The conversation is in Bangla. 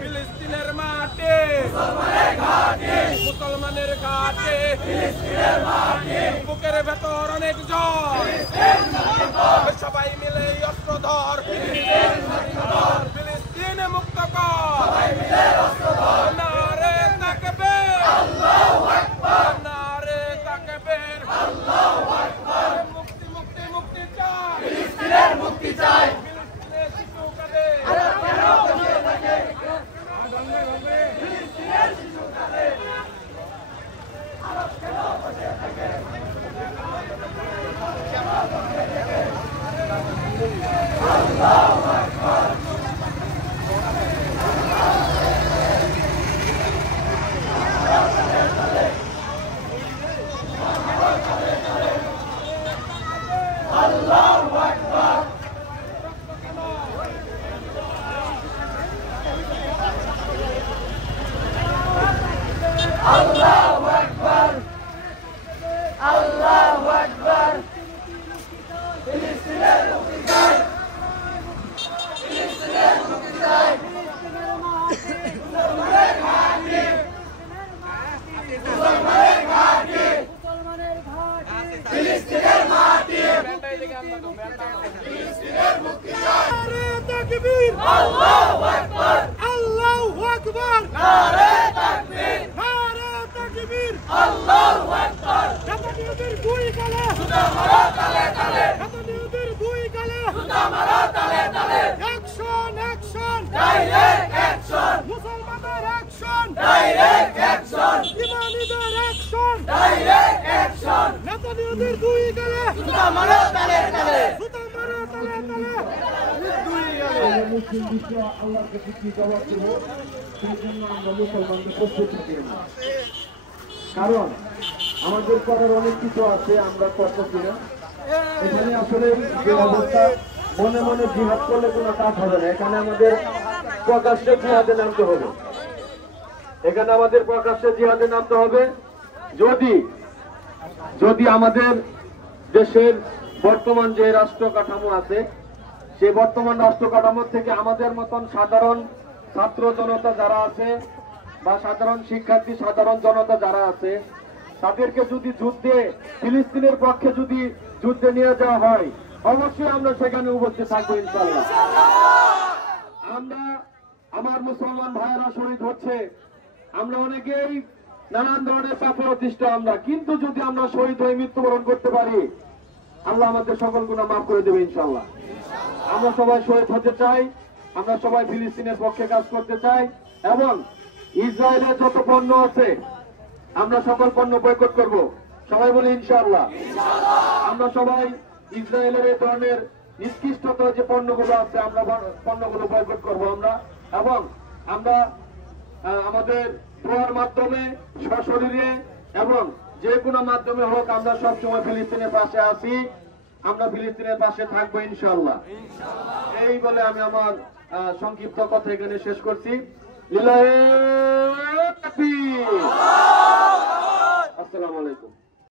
ফিলিস্তিনের মাটি মুসলমানের ঘাটে বুকের ভেতর অনেক জ্বর সবাই মিলে অস্ত্র ধর ফিলিস্তিন মুক্ত কর নারে তাকবীর আল্লাহু আকবার নারে তাকবীর আল্লাহু আকবার মুক্তি মুক্তি মুক্তি চাই ফিলিস্তিনের মুক্তি চাই ফিলিস্তিনের শিশু কাঁদে ফিলিস্তিনের শিশু কাঁদে আরব কেন বসে থাকে আল্লাহু আকবার আল্লাহু আকবার আল্লাহু আকবার আল্লাহু আকবার ফিলিস্তিনের মুক্তি চাই ফিলিস্তিনের মুক্তি চাই মুসলমানের ঘাঁটি মুসলমানের ঘাঁটি ফিলিস্তিনের মাটি ফিলিস্তিনের মুক্তি চাই নারে তাকবীর আল্লাহু আকবার আল্লাহু আকবার নারে তাকবীর আল্লাহু আকবার জাতীয়দের দুই গালে সুতা মারো তালে তালে জাতীয়দের দুই গালে সুতা মারো তালে তালে অ্যাকশন অ্যাকশন ডাইরেক্ট অ্যাকশন মুসলমানদের অ্যাকশন ডাইরেক্ট অ্যাকশন ইমানিদের অ্যাকশন ডাইরেক্ট অ্যাকশন জাতীয়দের দুই গালে সুতা মারো তালে তালে সুতা মারো তালে তালে দুই গালে মুসলিম বিশ্ব আল্লাহর কাছে কি জবাব দেব সেই জন্য আমরা মুসলমানদের প্রস্তুত থাকি কারণ আমাদের করার অনেক কিছু আছে আমরা করতেছি না এখানে আসলে যে অবস্থা মনে মনে জিহাদ করলে কোনো কাজ হবে না এখানে আমাদের প্রকাশ্যে জিহাদে নামতে হবে এখানে আমাদের প্রকাশ্যে জিহাদে নামতে হবে যদি যদি আমাদের দেশের বর্তমান যে রাষ্ট্র কাঠামো আছে সেই বর্তমান রাষ্ট্র কাঠামো থেকে আমাদের মতন সাধারণ ছাত্র জনতা যারা আছে বা সাধারণ শিক্ষার্থী সাধারণ জনতা যারা আছে তাদেরকে যদি যুদ্ধে ফিলিস্তিনের পক্ষে যদি যুদ্ধে নিয়ে যাওয়া হয় অবশ্যই আমরা সেখানে উপস্থিত থাকবো ইনশাআল্লাহ আমরা আমার মুসলমান ভাইয়েরা শহীদ হচ্ছে আমরা অনেকেই নানান ধরনের পাপে অতিষ্ঠ আমরা কিন্তু যদি আমরা শহীদ হয়ে মৃত্যুবরণ করতে পারি আল্লাহ আমাদের সকল গুনাহ মাফ করে দেবে ইনশাআল্লাহ আমরা সবাই শহীদ হতে চাই আমরা সবাই ফিলিস্তিনের পক্ষে কাজ করতে চাই এবং ইসরায়েলের যত পণ্য আছে আমরা সকল পণ্য বয়কট করব সবাই বলি ইনশাআল্লাহ আমরা সবাই ইসরায়েলের এই ধরনের নিকৃষ্টতর যে পণ্যগুলো আছে আমরা পণ্যগুলো বয়কট করব আমরা এবং আমরা আমাদের দোয়ার মাধ্যমে সশরীরে এবং যে কোনো মাধ্যমে হোক আমরা সবসময় ফিলিস্তিনের পাশে আছি আমরা ফিলিস্তিনের পাশে থাকবো ইনশাআল্লাহ এই বলে আমি আমার সংক্ষিপ্ত কথা এখানে শেষ করছি লিল্লাহি তাকবীর আসসালামু আলাইকুম।